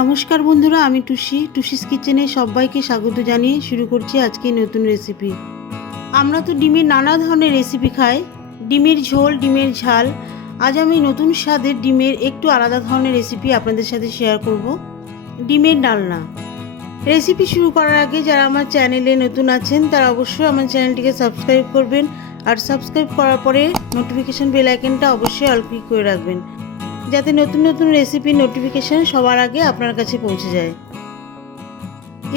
নমস্কার বন্ধুরা, আমি টুসিস কিচেনে সবাইকে স্বাগত জানিয়ে শুরু করছি আজকে নতুন রেসিপি। আমরা তো ডিমের নানা ধরনের রেসিপি খাই, ডিমের ঝোল, ডিমের ঝাল। আজ আমি নতুন স্বাদের ডিমের একটু আলাদা ধরনের রেসিপি আপনাদের সাথে শেয়ার করব, ডিমের ডালনা। রেসিপি শুরু করার আগে যারা আমার চ্যানেলে নতুন আছেন তারা অবশ্যই আমার চ্যানেলটিকে সাবস্ক্রাইব করবেন, আর সাবস্ক্রাইব করার পরে নোটিফিকেশান বেল আইকনটা অবশ্যই অল ক্লিক করে রাখবেন, যাতে নতুন নতুন রেসিপির নোটিফিকেশান সবার আগে আপনার কাছে পৌঁছে যায়।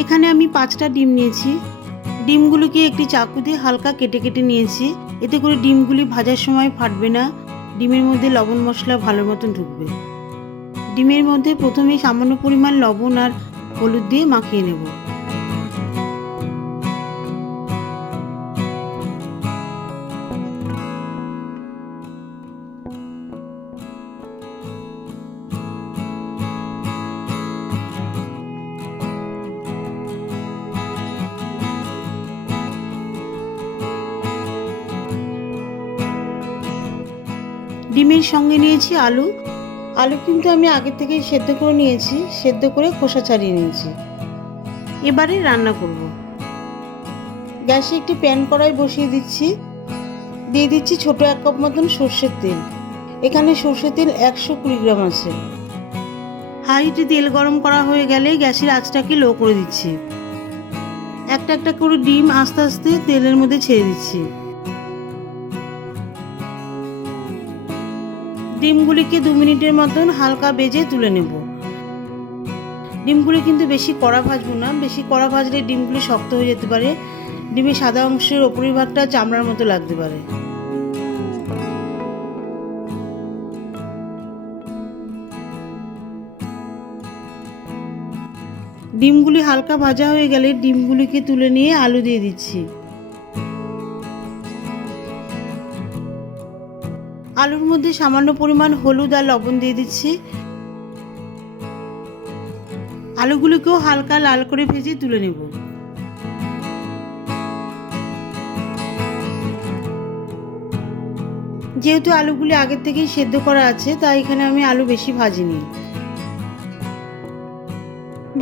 এখানে আমি 5টা ডিম নিয়েছি। ডিমগুলোকে একটি চাকু দিয়ে হালকা কেটে কেটে নিয়েছি, এতে করে ডিমগুলি ভাজার সময় ফাটবে না, ডিমের মধ্যে লবণ মশলা ভালো মতন ঢুকবে। ডিমের মধ্যে প্রথমে সামান্য পরিমাণ লবণ আর হলুদ দিয়ে মাখিয়ে নেব। ডিমের সঙ্গে নিয়েছি আলু। আলু কিন্তু আমি আগে থেকেই সেদ্ধ করে নিয়েছি, সেদ্ধ করে খোসা ছাড়িয়ে নিয়েছি। এবারে রান্না করব। গ্যাসে একটি প্যান কড়াই বসিয়ে দিচ্ছি, দিয়ে দিচ্ছি ছোট 1 কাপ মতন সর্ষের তেল। এখানে সর্ষের তেল 120 গ্রাম আছে। হাইতে তেল গরম করা হয়ে গেলে গ্যাসের আঁচটাকে লো করে দিচ্ছি। একটা একটা করে ডিম আস্তে আস্তে তেলের মধ্যে ছেড়ে দিচ্ছি। ডিমগুলিকে 2 মিনিটের মতন হালকা ভেজে তুলে নেব। ডিমগুলি কিন্তু বেশি কড়া ভাজবো না, বেশি কড়া ভাজলে ডিমগুলি শক্ত হয়ে যেতে পারে, ডিমের সাদা অংশের ওপরের ভাগটা চামড়ার মতো লাগতে পারে। ডিমগুলি হালকা ভাজা হয়ে গেলে ডিমগুলিকে তুলে নিয়ে আলু দিয়ে দিচ্ছি। আলুর মধ্যে সামান্য পরিমাণ হলুদ আর লবণ দিয়ে দিচ্ছি। আলুগুলোকেও হালকা লাল করে ভেজে তুলে নেব। যেহেতু আলুগুলি আগের থেকেই সেদ্ধ করা আছে, তাই এখানে আমি আলু বেশি ভাজিনি।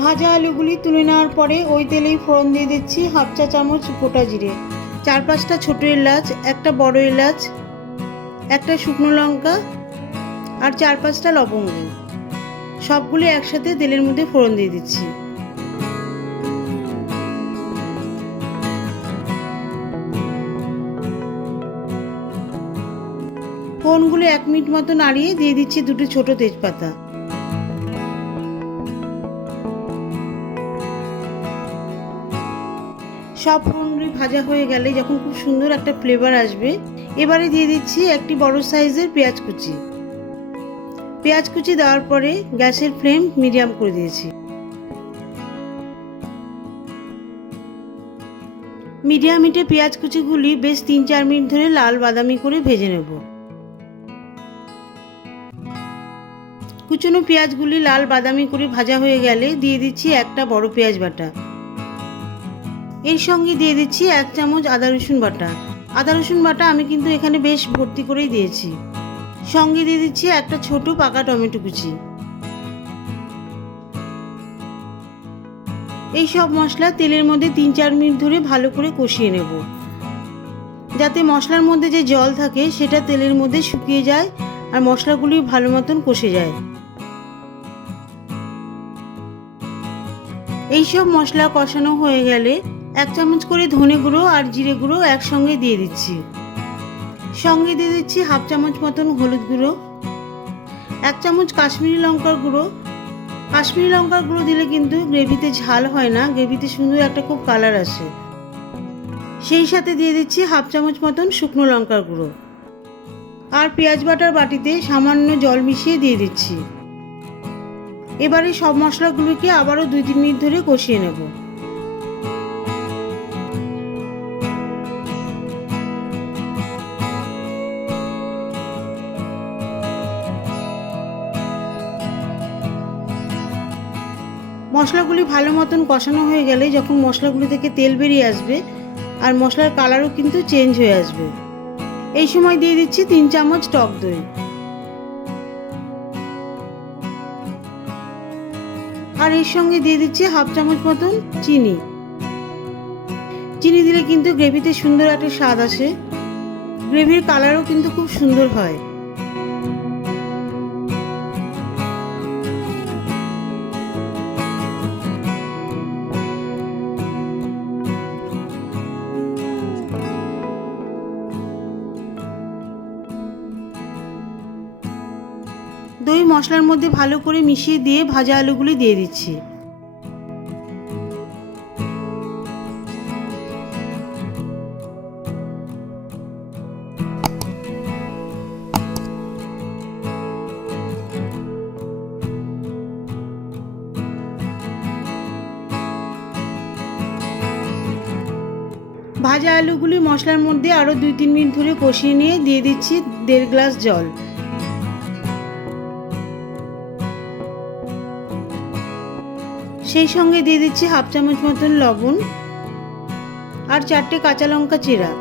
ভাজা আলুগুলি তুলে নেওয়ার পরে ওই তেলেই ফোড়ন দিয়ে দিচ্ছি 1/2 চা চামচ গোটা জিরে, 4-5টা ছোট এলাচ, একটা বড় এলাচ, একটা শুকনো লঙ্কা আর 4-5টা লবঙ্গ। সবগুলো একসাথে তেলের মধ্যে ফোড়ন দিয়ে দিচ্ছি। ফোড়নগুলো 1 মিনিট মতো নাড়িয়ে দিয়ে দিচ্ছি 2টো ছোট তেজপাতা। সব ফোড়নগুলি ভাজা হয়ে গেলে যখন খুব সুন্দর একটা ফ্লেভার আসবে, এবারে দিয়ে দিচ্ছি একটি বড় সাইজের পেঁয়াজ কুচি। পেঁয়াজ কুচি দেওয়ার পরে গ্যাসের ফ্লেম মিডিয়াম করে দিয়েছি। মিডিয়াম হিটে পেঁয়াজ কুচিগুলি বেশ 3-4 মিনিট ধরে লাল বাদামি করে ভেজে নেব। কুচনো পেঁয়াজগুলি লাল বাদামি করে ভাজা হয়ে গেলে দিয়ে দিচ্ছি একটা বড় পেঁয়াজ বাটা। এর সঙ্গে দিয়ে দিচ্ছি 1 চামচ আদা রসুন বাটা। আদা রসুন বাটা আমি কিন্তু এখানে বেশ ভর্তি করেই দিয়েছি। সঙ্গে দিয়ে দিচ্ছি একটা ছোট পাকা টমেটো কুচি। এই সব মশলা তেলের মধ্যে 3-4 মিনিট ধরে ভালো করে কষিয়ে নেব, যাতে মশলার মধ্যে যে জল থাকে সেটা তেলের মধ্যে শুকিয়ে যায় আর মশলাগুলি ভালো মতন কষে যায়। এই সব মশলা কষানো হয়ে গেলে 1 চামচ করে ধনে গুঁড়ো আর জিরে গুঁড়ো একসঙ্গে দিয়ে দিচ্ছি। সঙ্গে দিয়ে দিচ্ছি 1/2 চামচ মতন হলুদ গুঁড়ো, 1 চামচ কাশ্মীরি লঙ্কার গুঁড়ো। কাশ্মীরি লঙ্কার গুঁড়ো দিলে কিন্তু গ্রেভিতে ঝাল হয় না, গ্রেভিতে সুন্দর একটা খুব কালার আসে। সেই সাথে দিয়ে দিচ্ছি 1/2 চামচ মতন শুকনো লঙ্কার গুঁড়ো। আর পেঁয়াজ বাটার বাটিতে সামান্য জল মিশিয়ে দিয়ে দিচ্ছি। এবারে সব মশলাগুলোকে আবারও 2-3 মিনিট ধরে কষিয়ে নেব। মশলাগুলি ভালো মতন কষানো হয়ে গেলে যখন মশলাগুলি থেকে তেল বেরিয়ে আসবে আর মশলার কালারও কিন্তু চেঞ্জ হয়ে আসবে, এই সময় দিয়ে দিচ্ছি 3 চামচ টক দই। আর এর সঙ্গে দিয়ে দিচ্ছি হাফ চামচ মতন চিনি। চিনি দিলে কিন্তু গ্রেভিতে সুন্দর একটা স্বাদ আসে, গ্রেভির কালারও কিন্তু খুব সুন্দর হয়। দই মশলার মধ্যে ভালো করে মিশিয়ে দিয়ে ভাজা আলুগুলি দিয়ে দিচ্ছি। ভাজা আলুগুলি মশলার মধ্যে আরও 2-3 মিনিট ধরে কষিয়ে নিয়ে দিয়ে দিচ্ছি 1.5 গ্লাস জল। সেই সঙ্গে দিয়ে দিচ্ছি হাফ চামচ মতন লবণ আর 4টে কাঁচা লঙ্কা চেরা।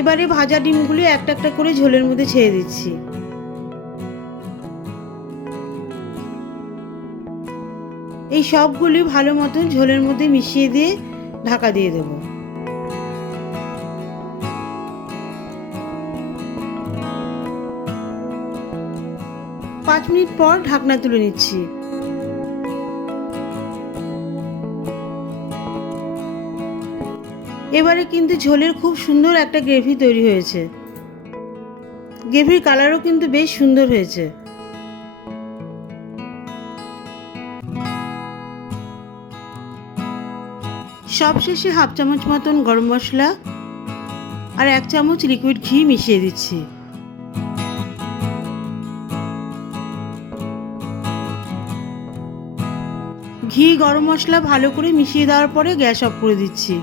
এবারে ভাজা ডিমগুলি একটা একটা করে ঝোলের মধ্যে ছেড়ে দিচ্ছি। এই সবগুলি ভালো মতন ঝোলের মধ্যে মিশিয়ে দিয়ে ঢাকা দিয়ে দেব। পাঁচ মিনিট পর ঢাকনা তুলে নিচ্ছি। এবারে কিন্তু ঝোলের খুব সুন্দর একটা গ্রেভি তৈরি হয়েছে। গ্রেভির কালারও কিন্তু বেশ সুন্দর হয়েছে। সবশেষে হাফ চামচ মতন গরম মশলা আর 1 চামচ লিকুইড ঘি মিশিয়ে দিচ্ছি। ঘি গরম মশলা ভালো করে মিশিয়ে দেওয়ার পরে গ্যাস অফ করে দিচ্ছি।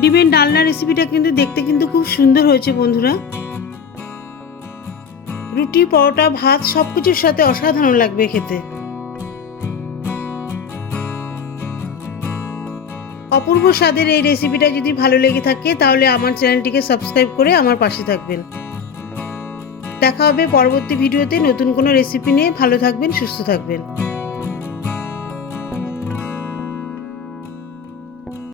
ডিমের ডালনা রেসিপিটা কিন্তু দেখতে কিন্তু খুব সুন্দর হয়েছে বন্ধুরা। রুটি, পরোটা, ভাত সব কিছুর সাথে অসাধারণ লাগবে খেতে। অপূর্ব স্বাদের এই রেসিপিটা যদি ভালো লেগে থাকে তাহলে আমার চ্যানেলটিকে সাবস্ক্রাইব করে আমার পাশে থাকবেন। দেখা হবে পরবর্তী ভিডিওতে নতুন কোনো রেসিপি নিয়ে। ভালো থাকবেন, সুস্থ থাকবেন।